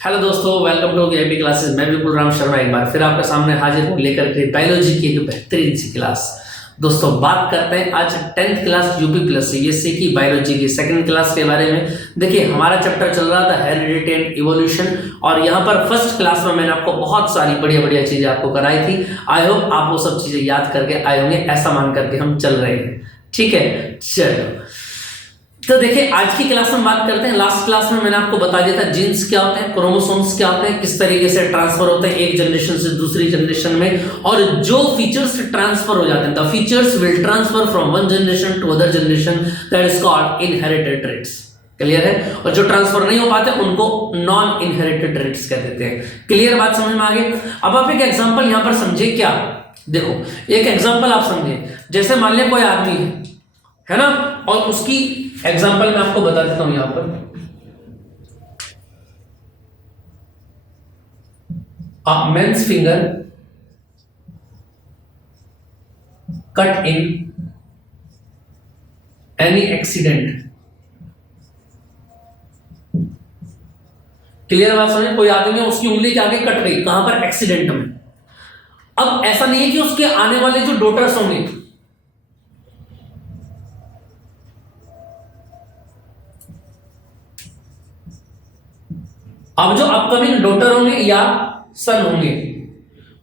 Hello दोस्तों, welcome to AP classes. मैं विपुल राम शर्मा एक बार फिर आपके सामने हाजिर हूँ लेकर के बायोलॉजी की एक बेहतरीन सी क्लास। दोस्तों बात करते हैं आज 10th class UP plus CBSE की बायोलॉजी की सेकंड क्लास के बारे में। देखिए हमारा चैप्टर चल रहा था हेरिडिटी एंड इवोल्यूशन और यहाँ पर फर्स्ट क्लास में मैंने आपको बहुत सारी बढ़िया बढ़िया चीजें आपको कराई थी। आई होप आप वो सब चीजें याद करके आए होंगे, ऐसा मान करके हम चल रहे हैं। ठीक है, चलो तो देखिए आज की क्लास में बात करते हैं। लास्ट क्लास में मैंने आपको बता दिया था जीन्स क्या होते हैं, क्रोमोसोम्स क्या होते हैं, किस तरीके से ट्रांसफर होते हैं एक जनरेशन से दूसरी जनरेशन में, और जो फीचर्स ट्रांसफर हो जाते हैं the features will transfer from one generation to other generation, that is called inherited traits. Clear है? और जो ट्रांसफर नहीं हो पाते उनको नॉन इनहेरिटेड ट्रेट्स कह देते हैं। क्लियर बात समझ में आ गई? अब आप एक एग्जांपल यहां पर समझे क्या। देखो एक एग्जांपल आप समझे, जैसे मान लिया कोई आदमी है ना, और उसकी एग्जांपल मैं आपको बता देता हूं यहां पर। A man's finger cut in any accident। Clear बात समझे? कोई आदमी है उसकी उंगली के आगे कट गई, कहां पर? एक्सीडेंट में। अब ऐसा नहीं है कि उसके आने वाले जो डॉटर्स होंगे, अब जो अपकमिंग डॉटर होंगे या सन होंगे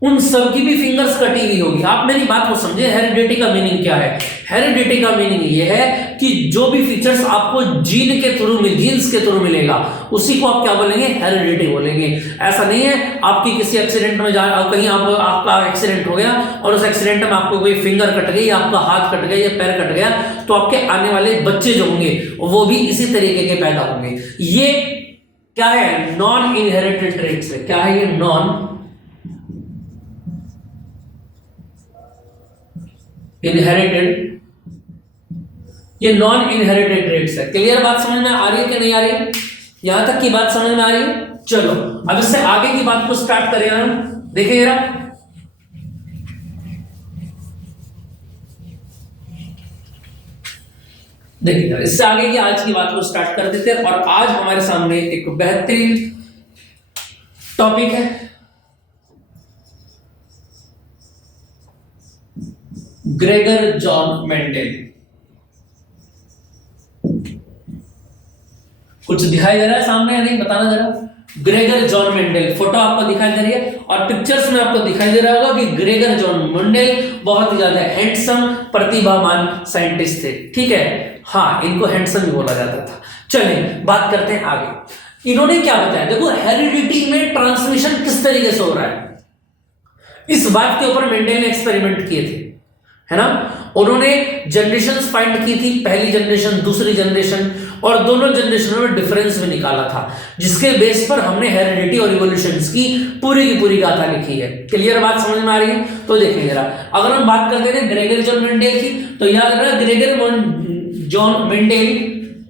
उन सब की भी फिंगर्स कटी हुई होगी। आप मेरी बात को समझे, हेरिडिटी का मीनिंग क्या है? हेरिडिटी का मीनिंग ये है कि जो भी फीचर्स आपको जीन के थ्रू जीन्स के थ्रू मिलेगा उसी को आप क्या बोलेंगे? हेरिडिटी बोलेंगे। ऐसा नहीं है आपकी किसी एक्सीडेंट में कहीं आपका एक्सीडेंट हो गया और उस एक्सीडेंट में आपको कोई फिंगर कट गई, आपका हाथ कट गया या पैर कट गया, तो आपके आने वाले बच्चे जो होंगे वो भी इसी तरीके के पैदा होंगे। ये क्या है? नॉन इनहेरिटेड ट्रेट्स है। क्या है ये? नॉन इनहेरिटेड, ये नॉन इनहेरिटेड ट्रेट्स है। क्लियर बात समझ में आ रही है कि नहीं आ रही है? यहां तक की बात समझ में आ रही है? चलो अब इससे आगे की बात को स्टार्ट करें हम। देखिए जरा, देखिए इससे आगे की आज की बात को स्टार्ट कर देते हैं। और आज हमारे सामने एक बेहतरीन टॉपिक है, ग्रेगर जॉन मेंडल। कुछ दिखाई दे रहा है सामने या नहीं, बताना जरा। ग्रेगर जॉन मेंडल, फोटो आपको दिखाई दे रही है और पिक्चर्स में आपको दिखाई दे रहा होगा कि ग्रेगर जॉन मेंडल बहुत ही ज्यादा हैंडसम प्रतिभावान साइंटिस्ट थे। ठीक है, हाँ इनको हैंडसम भी बोला जाता था। चलिए बात करते हैं आगे। इन्होंने क्या बताया? देखो हेरिडिटी में ट्रांसमिशन किस तरीके से हो रहा है, इस बात के ऊपर मेंडल ने एक्सपेरिमेंट किए थे, है ना। उन्होंने जनरेशंस फाइंड की थी, पहली जनरेशन दूसरी जनरेशन, और दोनों जनरेशनों में डिफरेंस भी निकाला था, जिसके बेस पर हमने हेरिडिटी और इवोल्यूशंस की पूरी गाथा लिखी है। क्लियर बात समझ में आ रही है? तो देखिए जरा, अगर हम बात करते हैं ग्रेगर जॉन मेंडल की, तो याद रखना ग्रेगर जॉन मेंडल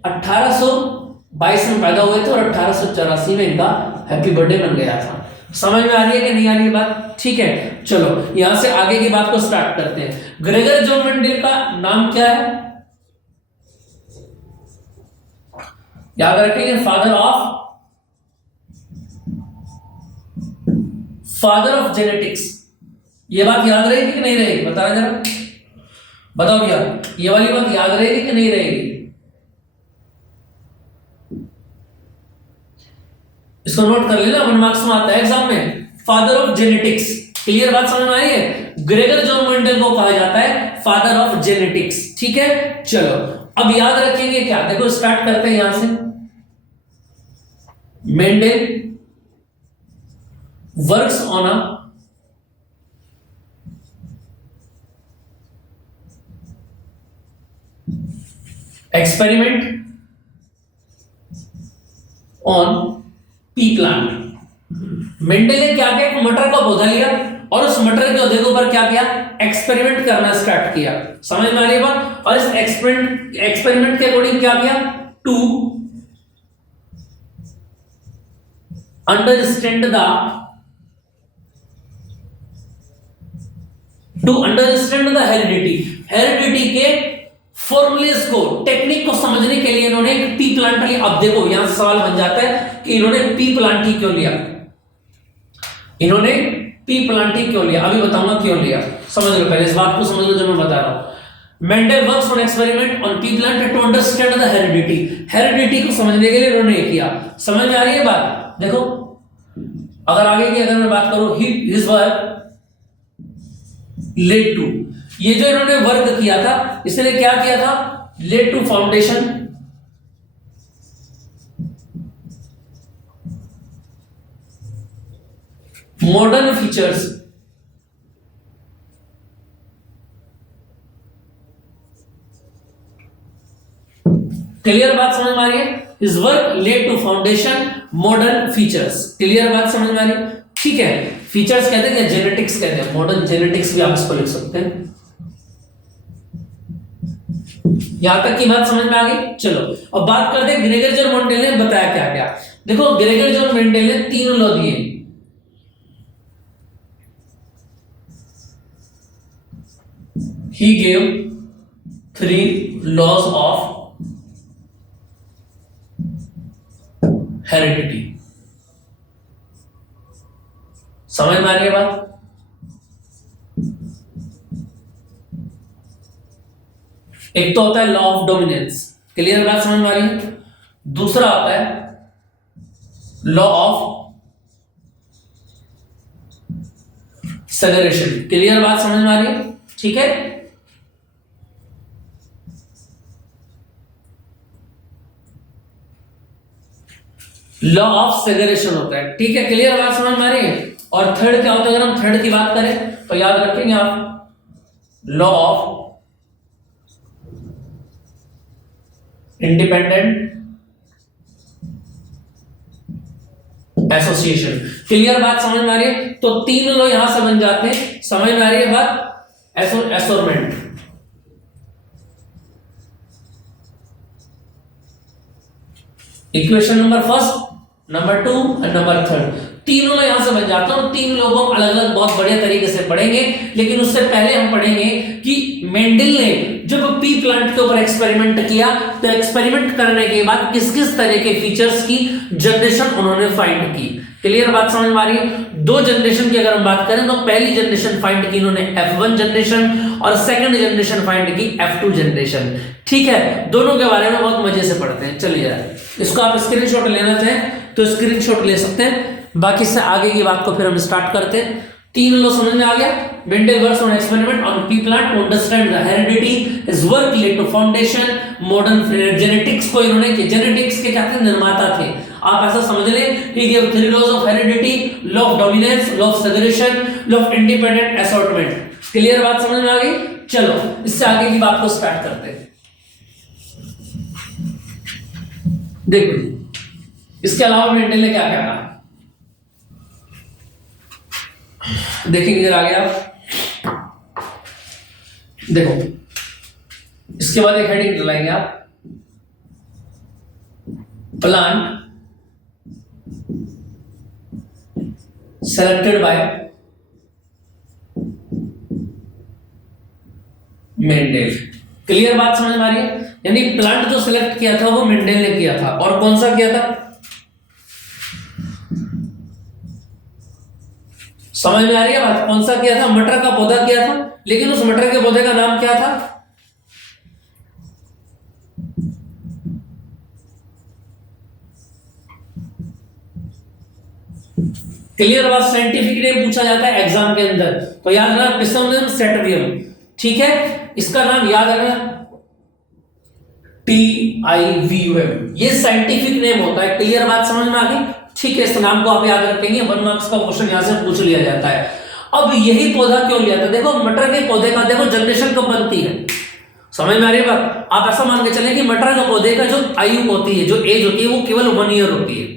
1822 में पैदा हुए थे और 1884 में इनका हैप्पी बर्थडे बन गया था। समझ में आ रही है कि नहीं आ रही है बात? ठीक है, चलो यहां से आगे की बात को स्टार्ट करते हैं। ग्रेगर जॉन मेंडल का नाम क्या है? याद रखेंगे, फादर ऑफ जेनेटिक्स। ये बात याद रहेगी कि नहीं रहेगी? बताना जरा, बताओ भैया, ये वाली बात याद रहेगी कि नहीं रहेगी? इसको नोट कर लेना, 1 मार्क्स में आता है एग्जाम में, फादर ऑफ जेनेटिक्स। क्लियर बात समझ में आई है? ग्रेगर जॉन मेंडल को कहा जाता है फादर ऑफ जेनेटिक्स। ठीक है, चलो अब याद रखेंगे क्या? देखो स्टार्ट करते हैं यहां से। Mendel works on a experiment on pea plant. Mendel ने क्या किया? मटर का पौधा लिया और उस मटर के पौधे के ऊपर क्या किया? एक्सपेरिमेंट करना स्टार्ट किया। समझ में आ रही बात? और इस एक्सपेरिमेंट के अकॉर्डिंग क्या किया? टू अंडरस्टैंड द हेरिडिटी के फॉर्मूलेस को, टेक्निक को समझने के लिए इन्होंने एक पी प्लांट लिया। अब देखो यहां से सवाल बन जाता है कि इन्होंने पी प्लांटी क्यों लिया, इन्होंने पी प्लांटी क्यों लिया, अभी बताऊंगा क्यों लिया। समझ लो, पहले इस बात को समझ लो जो मैं बता रहा हूं। Mendel works on experiment on pea plant to understand the heredity, heredity को समझने के लिए इन्होंने ये किया। समझ में आ रही है बात? देखो अगर आगे की अगर मैं बात करूं, हिज वर्क लेड टू, ये जो इन्होंने वर्क किया था इसने क्या किया था, led to foundation modern features, clear बात समझ में आ रही है? His work led to foundation modern features, clear बात समझ में आ रही है? ठीक है, फीचर्स कहते हैं या जेनेटिक्स कहते हैं, मॉडर्न जेनेटिक्स भी आप इसको लिख सकते हैं। यहां तक की बात समझ में आ गई? चलो अब बात करते हैं ग्रेगर जॉन मेंडल ने बताया क्या क्या। देखो ग्रेगर जॉन मेंडल ने 3 लॉ दिए, he gave 3 laws of heredity. समझ में आ रही है बात? एक तो होता है लॉ ऑफ डोमिनेंस, क्लियर बात समझ में आ रही है? दूसरा होता है लॉ ऑफ सेग्रेगेशन, क्लियर बात समझ में आ रही है? ठीक है, लॉ ऑफ सेग्रेगेशन होता है। ठीक है, क्लियर बात समझ में आ रही है? और थर्ड क्या होता है, अगर हम थर्ड की बात करें तो याद रखेंगे आप law of independent association, clear बात समझ में आ रही है? तो 3 लॉ यहां से बन जाते हैं, समझ में आ रही है बात? एसोरमेंट, इक्वेशन नंबर फर्स्ट, नंबर 2 और नंबर 3, तीनों यहां से बन जाता है। 3 लोगों को अलग अलग बहुत बढ़िया तरीके से पढ़ेंगे, लेकिन उससे पहले हम पढ़ेंगे कि मेंडल ने जब पी प्लांट के ऊपर एक्सपेरिमेंट किया तो एक्सपेरिमेंट करने के बाद किस किस तरह के फीचर्स की जनरेशन उन्होंने फाइंड की। क्लियर बात समझ में आ रही है? 2 जनरेशन की अगर हम बात करें तो पहली जनरेशन फाइंड की इन्होंने F1 जनरेशन और सेकंड जनरेशन फाइंड की F2 जनरेशन। ठीक है, दोनों के बारे में बहुत मजे से पढ़ते हैं। चलिए यार, इसको आप स्क्रीनशॉट लेना चाहें तो स्क्रीनशॉट ले सकते हैं, बाकी से आगे की बात को फिर हम स्टार्ट करते हैं। 3 लॉ समझ में आ गया। Mendel works on experiment on pea plant to understand the heredity, his work led to foundation modern genetics को इन्होंने किया। जेनेटिक्स के क्या थे? निर्माता थे। आप ऐसा समझ लें, he give 3 laws of heredity, law of dominance, law of segregation, law of independent assortment. Clear बात समझ में आ गई? चलो इससे आगे की बात को स्टार्ट करते हैं। देखो इसके अलावा मेंडल ने क्या कहा, देखेंगे इधर आगे आप। देखो इसके बाद एक हेडिंग लगाएंगे आप, plant selected bye Mendel. Clear बात समझ में आ रही है? यानी प्लांट जो सिलेक्ट किया था वो मेंडल ने किया था। और कौन सा किया था? समझ में आ रही है बात? कौन सा किया था? मटर का पौधा किया था, लेकिन उस मटर के पौधे का नाम क्या था? क्लियर बात? साइंटिफिक नेम पूछा जाता है एग्जाम के अंदर, तो याद रखना पिसोनियम सेटिवियम। ठीक है, इसका नाम याद रखना TIVUM, ये साइंटिफिक नेम होता है। क्लियर बात समझ में आ गई? ठीक है, इस नाम को आप याद रखेंगे, 1 मार्क्स का क्वेश्चन यहां से पूछ लिया जाता है। अब यही पौधा क्यों लिया था? देखो मटर के पौधे का देखो जनरेशन कब बनती है, समझ में आ रही है बात? आप ऐसा मान के चलें कि मटर के पौधे का जो आयु होती है, जो एज होती है, वो केवल 1 ईयर होती है।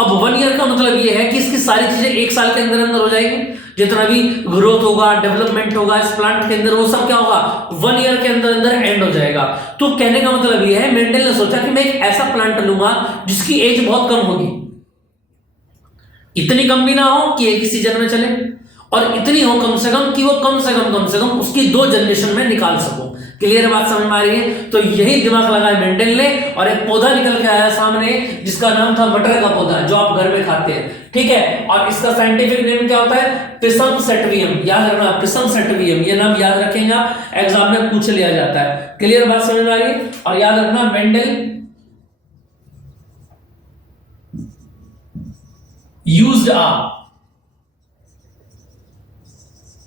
अब 1 ईयर का मतलब ये है कि इसकी सारी चीजें 1 साल के अंदर अंदर हो जाएगी। जितना भी ग्रोथ होगा, डेवलपमेंट होगा इस प्लांट के अंदर, वो सब क्या होगा? 1 ईयर के अंदर अंदर एंड हो जाएगा। तो कहने का मतलब ये है, मेंडल ने सोचा कि मैं एक ऐसा प्लांट लूंगा जिसकी एज बहुत कम होगी, इतनी कम भी ना हो कि एक ही सीजन में चले, और इतनी हो कम से कम कि वो कम से कम उसकी 2 जनरेशन में निकाल सकूं। क्लियर बात समझ में आ रही है? तो यही दिमाग लगाया मेंडल ने और एक पौधा निकल के आया सामने जिसका नाम था मटर का पौधा, जो आप घर में खाते हैं, ठीक है। और इसका साइंटिफिक नेम क्या होता है? पिसम सेटिवियम। याद रखना, पिसम सेटिवियम, ये नाम याद रखेंगे, एग्जाम में पूछ लिया जाता है। क्लियर बात समझ में आ रही है? और याद रखना Mendel used a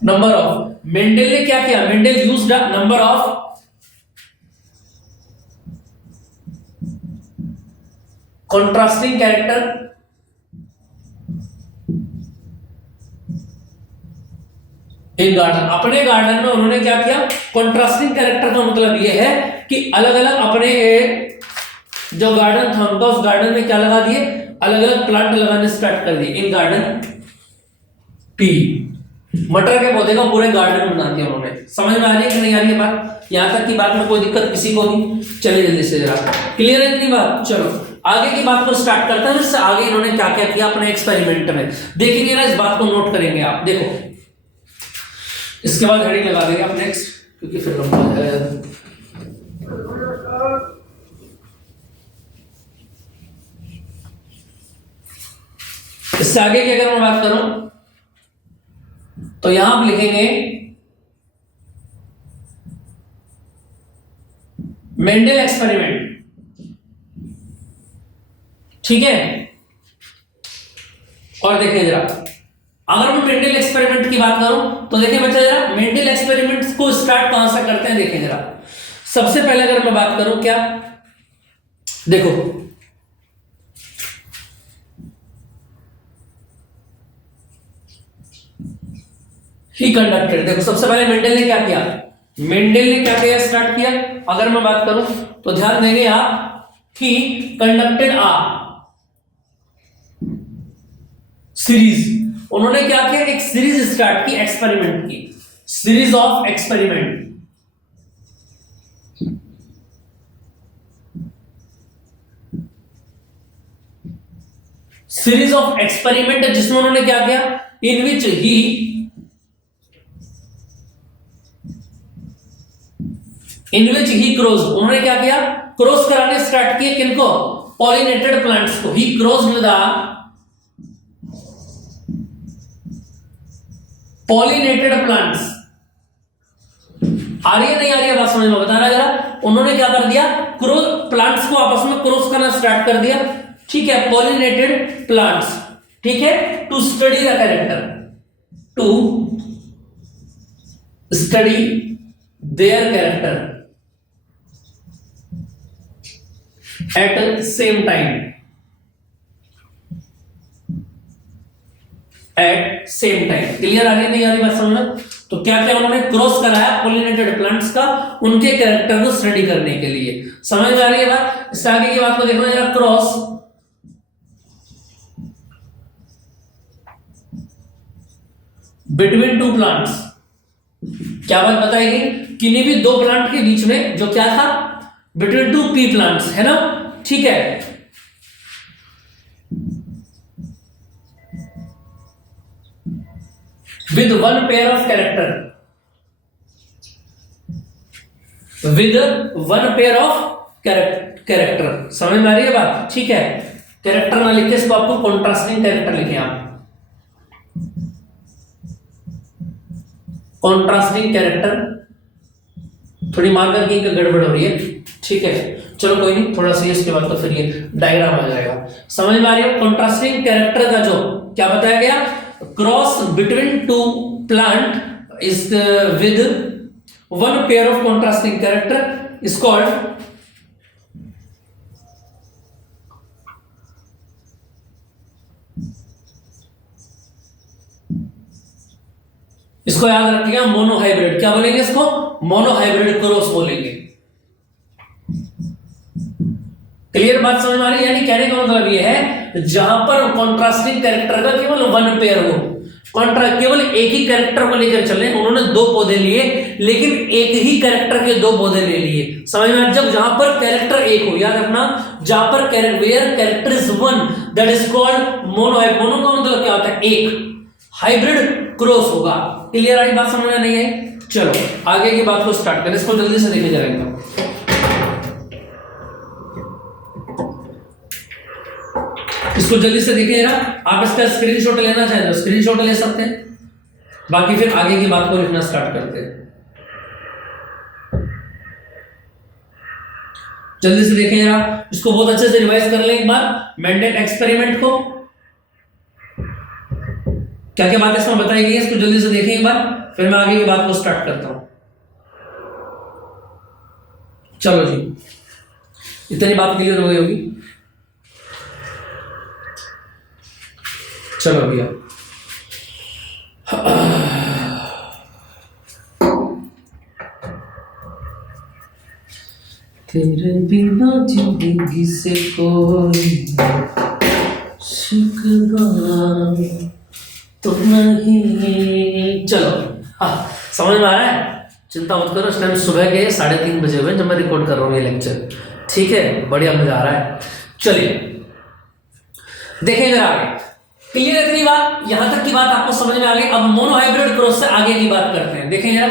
number of, Mendel ने क्या किया? Mendel used a number of contrasting character in garden. अपने गार्डन में उन्होंने क्या किया? कॉन्ट्रास्टिंग कैरेक्टर का मतलब यह है कि अलग अलग अपने जो गार्डन था उनका, उस गार्डन में क्या लगा दिए? अलग अलग प्लांट लगाने स्टार्ट कर दिए इन गार्डन पी। मटर के पौधे का पूरे गार्डन बना दिया उन्होंने। समझ में आ रही है कि नहीं आ रही है बात? यहां तक की बात में कोई दिक्कत किसी को नहीं? चलिए जल्दी से जरा क्लियर है इतनी बात। चलो आगे की बात को स्टार्ट करते हैं। इससे आगे इन्होंने क्या क्या किया अपने एक्सपेरिमेंट में देखेंगे ना, इस बात को नोट करेंगे आप। देखो इसके बाद हेडिंग लगा देंगे आप नेक्स्ट, क्योंकि फिर लंबा हो जाएगा। इससे आगे की अगर मैं बात करूं तो यहां आप लिखेंगे मेंडल एक्सपेरिमेंट, ठीक है। और देखिए जरा, अगर मैं मेंडल एक्सपेरिमेंट की बात करूं तो देखिए बच्चा जरा, मेंडल एक्सपेरिमेंट को स्टार्ट कहां से करते हैं देखिए जरा। सबसे पहले अगर मैं बात करूं, क्या देखो ही कंडक्टेड। देखो सबसे पहले मेंडल ने क्या किया? मेंडल ने क्या किया? स्टार्ट किया। अगर मैं बात करूं तो ध्यान देंगे आप, ही कंडक्टेड आ सीरीज। उन्होंने क्या किया? एक सीरीज स्टार्ट की, एक्सपेरिमेंट की, series of experiment. Series of experiment जिसमें उन्होंने क्या किया? इन विच ही क्रॉस। उन्होंने क्या किया? क्रॉस कराने स्टार्ट किए किनको? पॉलिनेटेड प्लांट्स को। ही क्रॉस्ड द पॉलिनेटेड प्लांट्स। आ रही है नहीं आ रही है बात समझ में? बताना जरा। उन्होंने क्या कर दिया? क्रॉस प्लांट्स को आपस में क्रॉस करना स्टार्ट कर दिया, ठीक है। पॉलिनेटेड प्लांट्स, ठीक है। To study the character, to study their character at same time, at same time. Clear आ रही नहीं आ रही बात समझ में? तो क्या क्या उन्होंने क्रॉस कराया पॉलिनेटेड प्लांट्स का, उनके कैरेक्टर को स्टडी करने के लिए। समझ में आ रही है बात? इससे आगे की बात को देखना जरा। Cross between two plants. क्या बात बताई गई? किन्हीं भी दो प्लांट के बीच में जो क्या था? बिटवीन टू पी प्लांट्स, है ना, ठीक है। With one pair of character, with one pair of character. समझ में आ रही है बात? ठीक है। कैरेक्टर ना लिखे इसको, आपको कॉन्ट्रास्टिंग कैरेक्टर लिखे आप, कॉन्ट्रास्टिंग कैरेक्टर। थोड़ी मार्कर की गड़बड़ हो रही है, ठीक है। चलो कोई नहीं, थोड़ा सा इसके बाद तो फिर ये डायग्राम आ जाएगा। समझ में आ रही है? कॉन्ट्रास्टिंग कैरेक्टर का जो क्या बताया गया? Cross between two plant is with one pair of contrasting character is called इसको याद रखिएगा मोनोहाइब्रिड। क्या बोलेंगे इसको? मोनोहाइब्रिड क्रॉस बोलेंगे। क्लियर बात समझ में आ रही है? यानी कहने का मतलब ये है जहां पर कॉन्ट्रास्टिंग कैरेक्टर का केवल वन पेयर हो, केवल एक ही कैरेक्टर को लेकर चले। उन्होंने दो पौधे लिए लेकिन एक ही कैरेक्टर के दो पौधे ले लिए। समझ में? जब जहां पर कैरेक्टर एक हो, याद रखना, जहां पर where character is one that is called mono. Mono का मतलब क्या होता है? एक। हाइब्रिड क्रॉस होगा। क्लियर आई बात समझ में नहीं है? चलो आगे की बात को स्टार्ट करें, इसको जल्दी से देखे जाएगा। इसको जल्दी से देखिएगा, आप इसका स्क्रीनशॉट लेना चाहें तो स्क्रीनशॉट ले सकते हैं, बाकी फिर आगे की बात को लिखना स्टार्ट करते हैं। जल्दी से देखिएगा, इसको बहुत अच्छे से रिवाइज कर लें एक बार। मेंडेल एक्सपेरिमेंट को क्या क्या बात इसमें बताई गई है, इसको जल्दी से देखें एक बार, फिर मैं आगे की बात को स्टार्ट करता हूं। चलो जी, इतनी बात क्लियर हो गई होगी। चलो भैया, तेरे बिना जिंदगी से कोई शिकवा तो नहीं। चलो हाँ, समझ में आ रहा है, चिंता मत करो। इस टाइम सुबह के 3:30 बजे हुए जब मैं रिकॉर्ड कर रहा हूँ ये लेक्चर, ठीक है, बढ़िया मजा आ रहा है। चलिए देखेंगे आगे, क्लियर है इतनी बात, यहां तक की बात आपको समझ में आ गई। अब मोनोहाइब्रिड क्रॉस से आगे की बात करते हैं। देखें जरा,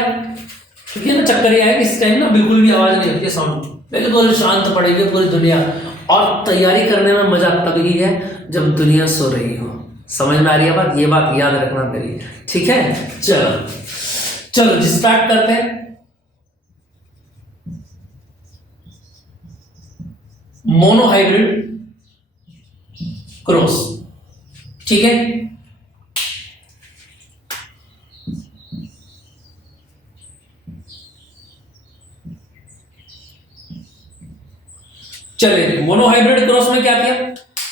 क्योंकि ना चक्कर ये है कि इस टाइम ना बिल्कुल भी आवाज नहीं होती है, साउंड बिल्कुल शांत पड़ेगी पूरी दुनिया, और तैयारी करने में मजा तभी है जब दुनिया सो रही हो। समझ में आ रही है बात, ये बात याद रखना मेरी, ठीक है। चलो जी स्टार्ट करते हैं। मोनोहाइब्रिड क्रॉस, ठीक है। चलिए मोनोहाइब्रिड क्रॉस में क्या किया,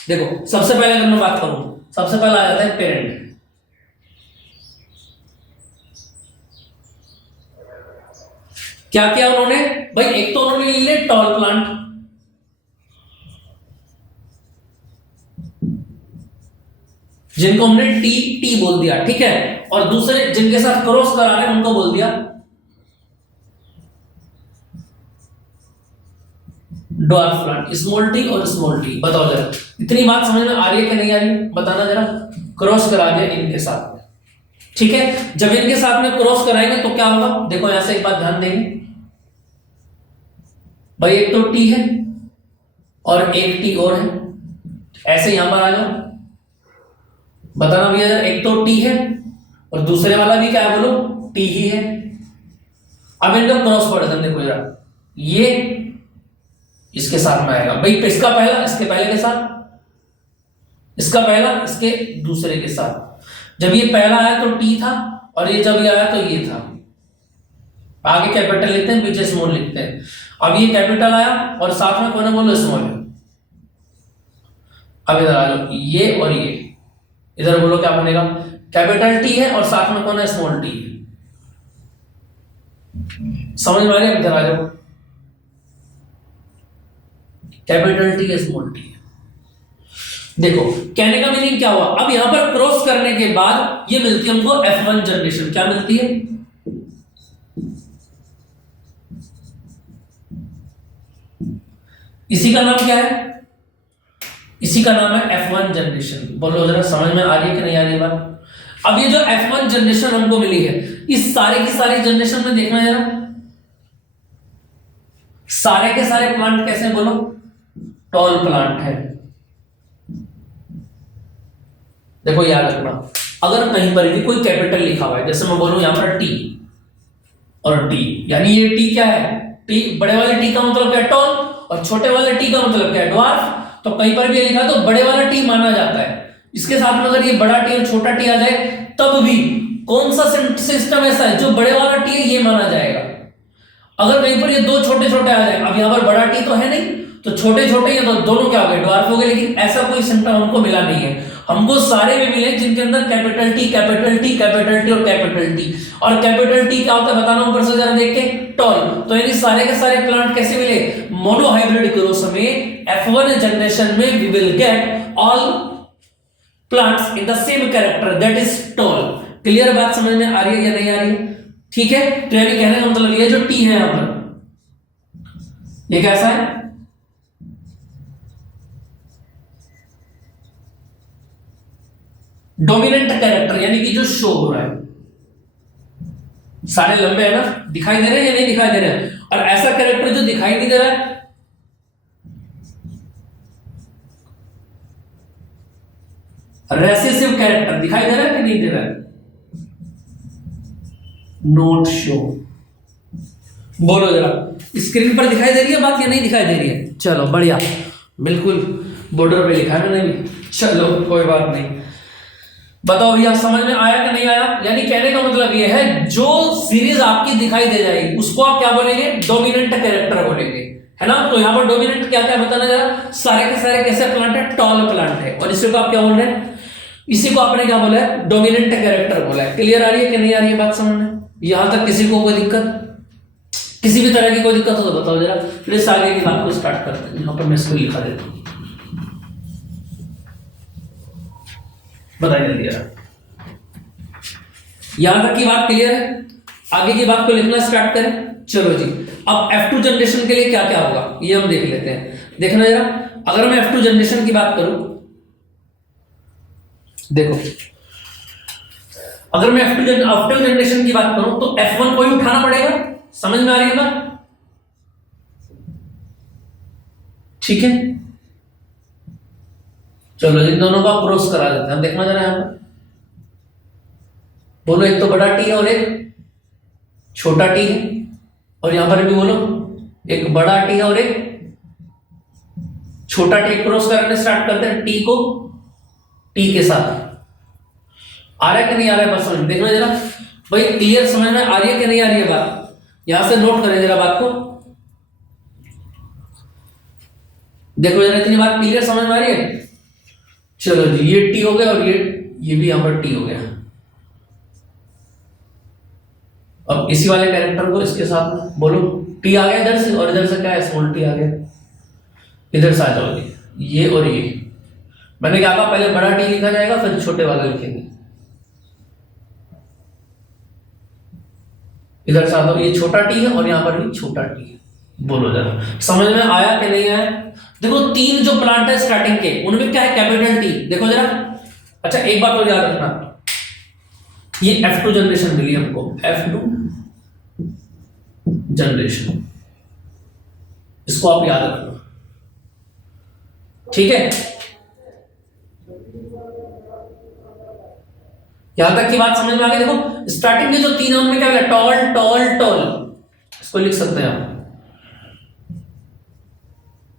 देखो सबसे पहले अगर मैं बात करूं, सबसे पहला आ जाता है पेरेंट। क्या किया उन्होंने भाई, एक तो उन्होंने ले लिया टॉल प्लांट, जिनको हमने टी बोल दिया, ठीक है, और दूसरे जिनके साथ क्रॉस करा रहे हैं उनको बोल दिया ड्वार्फ प्लांट, स्मॉल टी और स्मॉल टी। बताओ जरा, इतनी बात समझ में आ रही है कि नहीं आ रही, बताना जरा। क्रॉस करा दिया इनके साथ में, ठीक है। जब इनके साथ में क्रॉस कराएंगे तो क्या होगा, देखो यहां से एक बात ध्यान देंगे भाई, एक तो टी है और एक टी और है, ऐसे यहां पर आ जाओ, बताना भैया जरा, एक तो टी है और दूसरे वाला भी क्या है, बोलो टी ही है। अब इनका क्रॉस प्रोडक्शन देखो जरा, ये इसके साथ में आएगा भाई, इसका पहला इसके पहले के साथ, इसका पहला इसके दूसरे के साथ। जब ये पहला आया तो टी था, और ये जब ये आया तो ये था। आगे कैपिटल लिखते हैं, पीछे स्मॉल लिखते हैं। अब ये कैपिटल आया और साथ में कौन है, बोलो स्मॉल है। अब इधर आ जाओ, ये और ये, इधर बोलो क्या बनेगा, कैपिटल टी है और साथ में कौन है, स्मॉल टी है। समझ में आ रही है, इधर आ जाओ, कैपिटल टी है स्मॉल टी है। देखो कहने का मीनिंग क्या हुआ, अब यहां पर क्रॉस करने के बाद ये मिलती है हमको F1 जनरेशन। क्या मिलती है, इसी का नाम क्या है, इसी का नाम है F1 जनरेशन। बोलो जरा, समझ में आ रही है कि नहीं आ रही है बात। अब ये जो F1 जनरेशन हमको मिली है, इस सारे की सारी जनरेशन में देखना जरा, सारे के सारे प्लांट कैसे, बोलो टॉल प्लांट है। देखो याद रखना, अगर कहीं पर भी कोई कैपिटल लिखा हुआ है, जैसे मैं बोलूं यहां पर टी और टी, यानी ये टी क्या है, टी, बड़े वाले टी का मतलब क्या है, टॉल, और छोटे वाले टी का मतलब क्या है, ड्वार्फ। तो कहीं पर भी लिखा है तो बड़े वाला टी माना जाता है। इसके साथ में अगर ये बड़ा टी और छोटा टी आ जाए, तब भी कौन सा सिस्टम ऐसा है जो बड़े वाला टी है ये माना जाएगा। अगर कहीं पर ये दो छोटे छोटे आ जाए, अब यहां पर बड़ा टी तो है नहीं, तो छोटे छोटे ये तो दोनों क्या हो गए, ड्वार्फ हो गए। लेकिन ऐसा कोई सिस्टम हमको मिला नहीं है, हमको सारे में मिले जिनके अंदर capital T, capital T, capital T और कैपिटल टी। और कैपिटल टी क्या होता है बताना ऊपर से जरा देख के, टॉल। तो यानी सारे के सारे प्लांट कैसे मिले, मोनोहाइब्रिड क्रॉस में F1 जनरेशन में we will get all plants in the same character, that is tall. Clear बात समझ में आ रही है या नहीं आ रही है, ठीक है। तो यानी कहने का मतलब ये जो टी है यहां पर, ये कैसा है, डोमिनेंट कैरेक्टर, यानी कि जो शो हो रहा है, सारे लंबे है ना, दिखाई दे रहे हैं या नहीं दिखाई दे रहे हैं? और ऐसा कैरेक्टर जो दिखाई नहीं दे रहा है, रेसेसिव कैरेक्टर दिखाई दे रहा है कि नहीं दे रहा है? Note show. बोलो जरा, स्क्रीन पर दिखाई दे रही है बात या नहीं दिखाई दे रही है? चलो बढ़िया, बिल्कुल बॉर्डर पे लिखा है मैंने भी। चलो कोई बात नहीं। बताओ भैया समझ में आया कि नहीं आया? यानी कहने का मतलब ये है, जो सीरीज आपकी दिखाई दे जाएगी उसको आप क्या बोलेंगे? डोमिनेंट कैरेक्टर बोलेंगे, है ना? तो यहाँ पर डोमिनेंट क्या क्या बताना जरा। सारे के सारे कैसे प्लांट है? टॉल प्लांट है। और इसी को आप क्या बोल रहे हैं? इसी को आपने क्या बोला है? डोमिनेंट कैरेक्टर बोला है। क्लियर आ रही है कि नहीं आ रही है बात समझ में? यहां तक किसी को कोई दिक्कत, किसी भी तरह की कोई दिक्कत हो तो बताओ जरा। फिर आगे की बात को स्टार्ट करते हैं। यहां पर मैं इसको लिखा देता हूं, बताइए जल्दी जरा। यहां तक की बात क्लियर है? आगे की बात को लिखना स्टार्ट करें। चलो जी, अब F2 जनरेशन के लिए क्या क्या होगा ये हम देख लेते हैं। देखना जरा, अगर मैं F2 जनरेशन की बात करूं, देखो अगर मैं F2 जनरेशन की बात करूं तो F1 को ही उठाना पड़ेगा। समझ में आ रही है बात? ठीक है, चलो इन दोनों का क्रॉस करा देते हैं। देखना जरा यहां पर, बोलो एक तो बड़ा टी है और एक छोटा टी है। और यहां पर भी बोलो एक बड़ा टी है और एक छोटा टी। क्रॉस करने स्टार्ट करते हैं टी को टी के साथ। आ रहा है कि नहीं आ रहा है बस समझ? देखना जरा भाई, क्लियर समझ में आ रही है कि नहीं आ रही है बात? यहां से नोट करें जरा बात को। देखो जरा, इतनी बात क्लियर समझ में आ रही है? चलो जी, ये टी हो गया और ये भी यहां पर टी हो गया। अब इसी वाले कैरेक्टर को इसके साथ में बोलो टी आ गया इधर से, और इधर से क्या है? स्मॉल टी आ गया। इधर से आ जाओ जी, ये और ये। मैंने क्या कहा? पहले बड़ा टी लिखा जाएगा फिर छोटे वाला लिखेंगे। इधर से आ जाओ, ये छोटा टी है और यहां पर भी छोटा टी है। बोलो जरा समझ में आया कि नहीं आया? देखो तीन जो प्लांट है स्टार्टिंग के, उनमें क्या है? Capital T. देखो जरा। अच्छा एक बात और याद रखना, ये F2 जनरेशन मिली हमको, F2 जनरेशन, इसको आप याद रखना। ठीक है, यहां तक की बात समझ में आ गई? देखो स्टार्टिंग के जो तीन है उनमें क्या है? टॉल टॉल टॉल, इसको लिख सकते हैं आप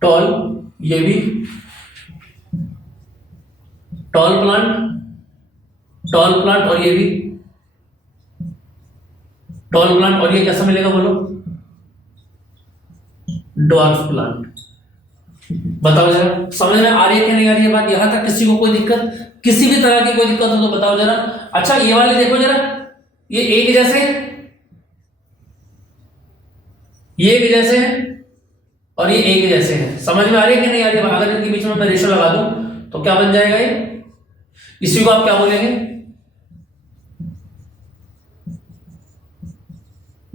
टॉल। ये भी टॉल प्लांट और ये भी टॉल प्लांट। और ये कैसा मिलेगा बोलो? Dwarf plant. बताओ जरा समझ में आ रही है कि नहीं आ रही है बात? यहां तक किसी को कोई दिक्कत, किसी भी तरह की कोई दिक्कत हो तो बताओ जरा। अच्छा ये वाले देखो जरा, ये एक जैसे, ये एक जैसे हैं और ये एक जैसे हैं। समझ में आ रही है कि नहीं आ रही है? अगर इनके बीच में मैं रेशो लगा दूं तो क्या बन जाएगा? ये इसी को आप क्या बोलेंगे?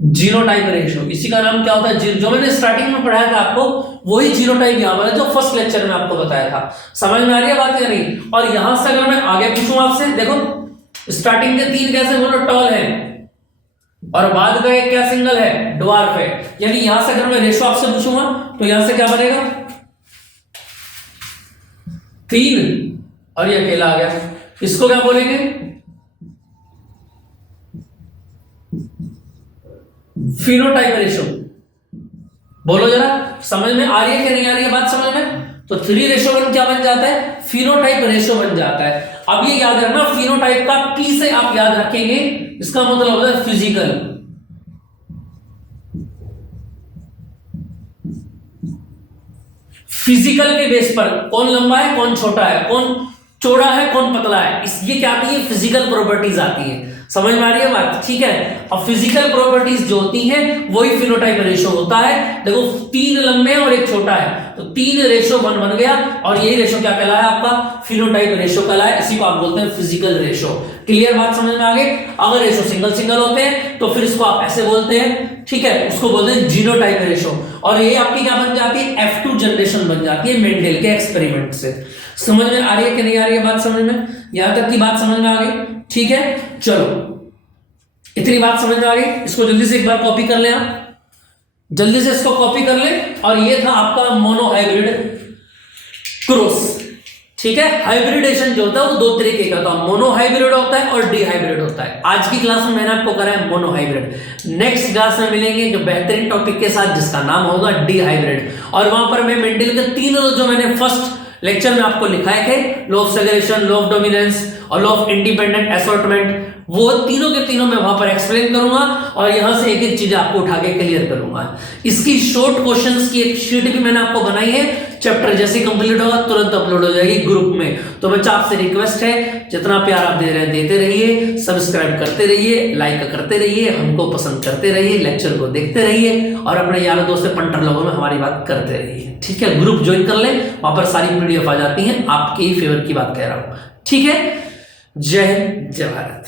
Genotype ratio. इसी का नाम क्या होता है? जो मैंने स्टार्टिंग में पढ़ाया था आपको, वही जीनोटाइप यहां पर है जो फर्स्ट लेक्चर में आपको बताया था। समझ में आ रही है बात या नहीं? और यहां से अगर मैं आगे पूछूं आपसे, देखो स्टार्टिंग के तीन कैसे बोलो? टॉल है, और बाद का एक क्या? सिंगल है, ड्वार्फ है। यानी यहां से अगर मैं रेशियो आपसे पूछूंगा तो यहां से क्या बनेगा? 3 और ये अकेला आ गया। इसको क्या बोलेंगे? Phenotype ratio. बोलो जरा समझ में आ रही है कि नहीं आ रही है बात समझ में? तो 3:1 क्या बन जाता है? फिनोटाइप रेशियो बन जाता है। अब ये याद रखना, फिनोटाइप का पी से आप याद रखेंगे, इसका मतलब होता है फिजिकल। फिजिकल के बेस पर कौन लंबा है, कौन छोटा है, कौन चौड़ा है, कौन पतला है, ये क्या आती है? फिजिकल प्रॉपर्टीज आती है। समझ में आ रही है बात? ठीक है। अब फिजिकल प्रॉपर्टीज जो होती हैं वही फिनोटाइप रेशियो होता है। देखो 3 लंबे और एक छोटा है, तो 3:1 बन गया, और यही रेशियो क्या कहलाया? आपका फिनोटाइप रेशियो कहलाया। इसी को आप बोलते हैं फिजिकल रेशियो। क्लियर बात समझ में आ गई? अगर रेशियो सिंगल सिंगल होते हैं तो फिर इसको आप ऐसे बोलते हैं, ठीक है, उसको बोलते हैं जीनोटाइप रेशियो। और ये आपकी क्या बन जाती है? F2 जनरेशन बन जाती है मेंडेल के एक्सपेरिमेंट से। समझ में आ रही है कि नहीं आ रही है बात समझ में? यहां तक की बात समझ में आ गई? ठीक है, चलो इतनी बात समझ में आ गई? इसको जल्दी से एक बार कॉपी कर लें आप, जल्दी से इसको कॉपी कर लें। और ये था आपका मोनोहाइब्रिड क्रॉस। ठीक है, हाइब्रिडेशन जो होता है वो दो तरीके का होता है, मोनोहाइब्रिड होता है और डीहाइब्रिड होता है। आज की क्लास में मैंने आपको करा है मोनोहाइब्रिड। नेक्स्ट क्लास में मिलेंगे जो बेहतरीन टॉपिक के साथ जिसका नाम होगा डीहाइब्रिड, और वहां पर मैं मेंडल के तीनों जो मैंने फर्स्ट लेक्चर में आपको लिखाए थे, law of segregation, law of dominance और लॉ ऑफ इंडिपेंडेंट असॉर्टमेंट, वो तीनों के तीनों मैं वहां पर एक्सप्लेन करूंगा और यहां से एक एक चीज आपको उठा के क्लियर करूंगा। इसकी शॉर्ट क्वेश्चंस की एक शीट भी मैंने आपको बनाई है, चैप्टर जैसे कंप्लीट होगा तुरंत अपलोड हो जाएगी ग्रुप में। तो बच्चा आपसे रिक्वेस्ट है, जितना प्यार आप दे रहे हैं देते रहिए, सब्सक्राइब करते रहिए, लाइक करते रहिए, हमको पसंद करते रहिए, लेक्चर को देखते रहिए और अपने यारों दोस्तों पंटर लोगों में हमारी बात करते रहिए। ठीक है, ग्रुप ज्वाइन कर लें, वहां पर सारी पीडीएफ आ जाती है, आपके ही फेवर की बात कह रहा हूं। ठीक है, जय हिंद, जय भारत।